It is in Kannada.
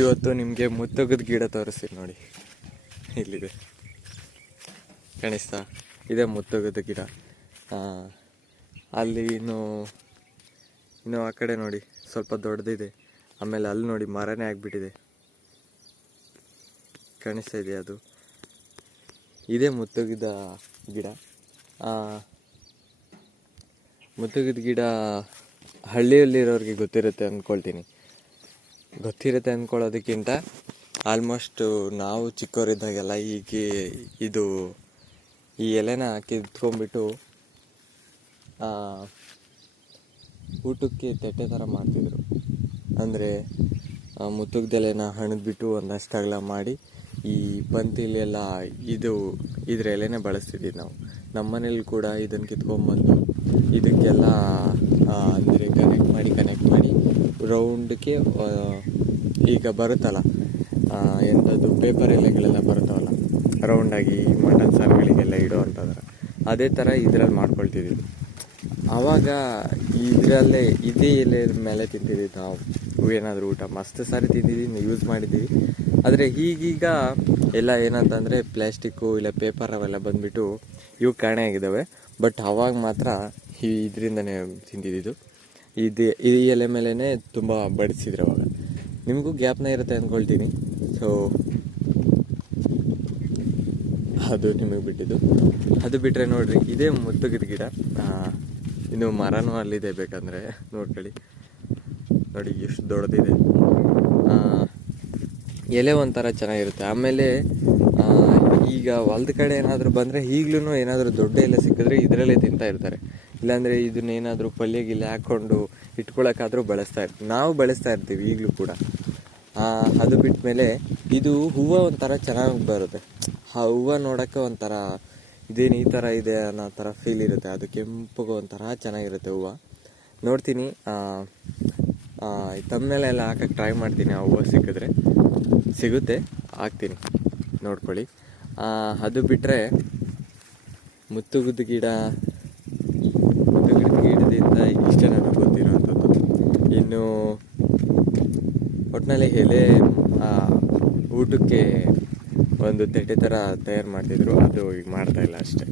ಇವತ್ತು ನಿಮಗೆ ಮುತ್ತಗದ ಗಿಡ ತೋರಿಸ್ತೀನಿ ನೋಡಿ. ಇಲ್ಲಿದೆ. ಕಾಣಿಸ್ತಾ? ಇದೆ ಮುತ್ತಗದ ಗಿಡ. ಅಲ್ಲಿ ಇನ್ನು ಇನ್ನು ಆ ಕಡೆ ನೋಡಿ, ಸ್ವಲ್ಪ ದೊಡ್ಡದಿದೆ. ಆಮೇಲೆ ಅಲ್ಲಿ ನೋಡಿ ಮರನೇ ಆಗಿಬಿಟ್ಟಿದೆ. ಕಾಣಿಸ್ತಾ ಇದೆ ಅದು? ಇದೇ ಮುತ್ತಗಿದ ಗಿಡ. ಮುತ್ತುಗಿದ ಗಿಡ ಹಳ್ಳಿಯಲ್ಲಿರೋರಿಗೆ ಗೊತ್ತಿರುತ್ತೆ ಅಂದ್ಕೊಳ್ತೀನಿ ಗೊತ್ತಿರುತ್ತೆ ಅಂದ್ಕೊಳ್ಳೋದಕ್ಕಿಂತ ಆಲ್ಮೋಸ್ಟ್ ನಾವು ಚಿಕ್ಕವರಿದ್ದಾಗೆಲ್ಲ ಈಗ ಇದು ಈ ಎಲೆನ ಕಿತ್ಕೊಂಡ್ಬಿಟ್ಟು ಊಟಕ್ಕೆ ತಟ್ಟೆ ಥರ ಮಾಡ್ತಿದ್ರು. ಅಂದರೆ ಮುತ್ತುಗ್ದೆಲೆನ ಹಣದ್ಬಿಟ್ಟು ಒಂದಷ್ಟು ಅಗಲ ಮಾಡಿ ಈ ಪಂತಿಲೆಲ್ಲ ಇದು, ಇದ್ರ ಎಲೆನೇ ಬಳಸ್ತಿದ್ವಿ ನಾವು. ನಮ್ಮ ಮನೇಲಿ ಕೂಡ ಇದನ್ನು ಕಿತ್ಕೊಂಡ್ಬಂದು ಇದಕ್ಕೆಲ್ಲ ಅಂದರೆ ಕನೆಕ್ಟ್ ಮಾಡಿ ಕನೆಕ್ಟ್ ಮಾಡಿ ರೌಂಡ್ಗೆ ಈಗ ಬರುತ್ತಲ್ಲ ಎಂಥದ್ದು ಪೇಪರ್ ಎಲೆಗಳೆಲ್ಲ ಬರುತ್ತವಲ್ಲ ರೌಂಡಾಗಿ ಮಟನ್ ಸಾರುಗಳಿಗೆಲ್ಲ ಇಡೋ ಅಂಥದ್ರ ಅದೇ ಥರ ಇದ್ರಲ್ಲಿ ಮಾಡ್ಕೊಳ್ತಿದ್ವಿ ಆವಾಗ ಇದರಲ್ಲೇ ಇದೇ ಎಲೆ ಮೇಲೆ ತಿಂತಿದ್ವಿ ನಾವು. ಏನಾದರೂ ಊಟ, ಮಸ್ತ್ ಸಾರಿ ತಿಂದಿದ್ದೀವಿ ಯೂಸ್ ಮಾಡಿದ್ದೀವಿ ಆದರೆ ಈಗೀಗ ಎಲ್ಲ ಏನಂತಂದರೆ ಪ್ಲ್ಯಾಸ್ಟಿಕ್ಕು ಇಲ್ಲ ಪೇಪರ್ ಅವೆಲ್ಲ ಬಂದುಬಿಟ್ಟು ಇವು ಕಾಣೆ ಆಗಿದ್ದಾವೆ. ಬಟ್ ಆವಾಗ ಮಾತ್ರ ಈ ಇದರಿಂದನೇ ತಿಂದಿದ್ದು ಇದು ಈ ಎಲೆ ಮೇಲೇ ತುಂಬ ಬಡಿಸಿದ್ರು ಅವಾಗ. ನಿಮಗೂ ಗ್ಯಾಪ್ನ ಇರುತ್ತೆ ಅಂದ್ಕೊಳ್ತೀನಿ ಸೊ ಅದು ನಿಮಗೆ ಬಿಟ್ಟಿದ್ದು. ಅದು ಬಿಟ್ಟರೆ ನೋಡಿರಿ, ಇದೇ ಮುತ್ತುಗಿದ ಗಿಡ. ಇನ್ನು ಮರನೂ ಅಲ್ಲಿದೆ ಬೇಕಂದರೆ ನೋಡ್ಕೊಳ್ಳಿ. ನೋಡಿ, ಎಷ್ಟು ದೊಡ್ಡದಿದೆ. ಎಲೆ ಒಂಥರ ಚೆನ್ನಾಗಿರುತ್ತೆ. ಆಮೇಲೆ ಈಗ ಹೊಲ್ದ ಕಡೆ ಏನಾದರೂ ಬಂದರೆ ಈಗಲೂ ಏನಾದರೂ ದೊಡ್ಡ ಎಲೆ ಸಿಕ್ಕಿದ್ರೆ ಇದರಲ್ಲೇ ತಿಂತಾ ಇರ್ತಾರೆ. ಇಲ್ಲಾಂದರೆ ಇದನ್ನೇನಾದರೂ ಪಲ್ಯ ಗಿಲ್ಯ ಹಾಕ್ಕೊಂಡು ಇಟ್ಕೊಳಕ್ಕಾದ್ರೂ ಬಳಸ್ತಾ ಇರ್ತೀವಿ ನಾವು ಬಳಸ್ತಾ ಇರ್ತೀವಿ ಈಗಲೂ ಕೂಡ. ಅದು ಬಿಟ್ಟ ಮೇಲೆ ಇದು ಹೂವು ಒಂಥರ ಚೆನ್ನಾಗಿ ಬರುತ್ತೆ. ಆ ಹೂವು ನೋಡೋಕ್ಕೆ ಒಂಥರ ಇದೇನು ಈ ಥರ ಇದೆ ಅನ್ನೋ ಥರ ಫೀಲ್ ಇರುತ್ತೆ. ಅದು ಕೆಂಪಗೆ ಒಂಥರ ಚೆನ್ನಾಗಿರುತ್ತೆ ಹೂವು. ನೋಡ್ತೀನಿ ತಮ್ಮನೆಲ್ಲ ಹಾಕಕ್ಕೆ ಟ್ರೈ ಮಾಡ್ತೀನಿ ಆ ಹೂವು ಸಿಕ್ಕಿದ್ರೆ. ಸಿಗುತ್ತೆ, ಹಾಕ್ತೀನಿ. ನೋಡ್ಕೊಳ್ಳಿ. ಅದು ಬಿಟ್ಟರೆ ಮುತ್ತುಗುದ್ದು ಗಿಡ ಮುತ್ತುಗುದ್ದು ಇಷ್ಟೇ ನನಗೆ ಗೊತ್ತಿರೋವಂಥದ್ದು ಇನ್ನು ಒಟ್ಟಿನಲ್ಲಿ ಎಲೆ ಊಟಕ್ಕೆ ಒಂದು ತಟ್ಟೆ ಥರ ತಯಾರು ಮಾಡ್ತಿದ್ರು, ಅದು ಈಗ ಮಾಡ್ತಾಯಿಲ್ಲ ಅಷ್ಟೇ.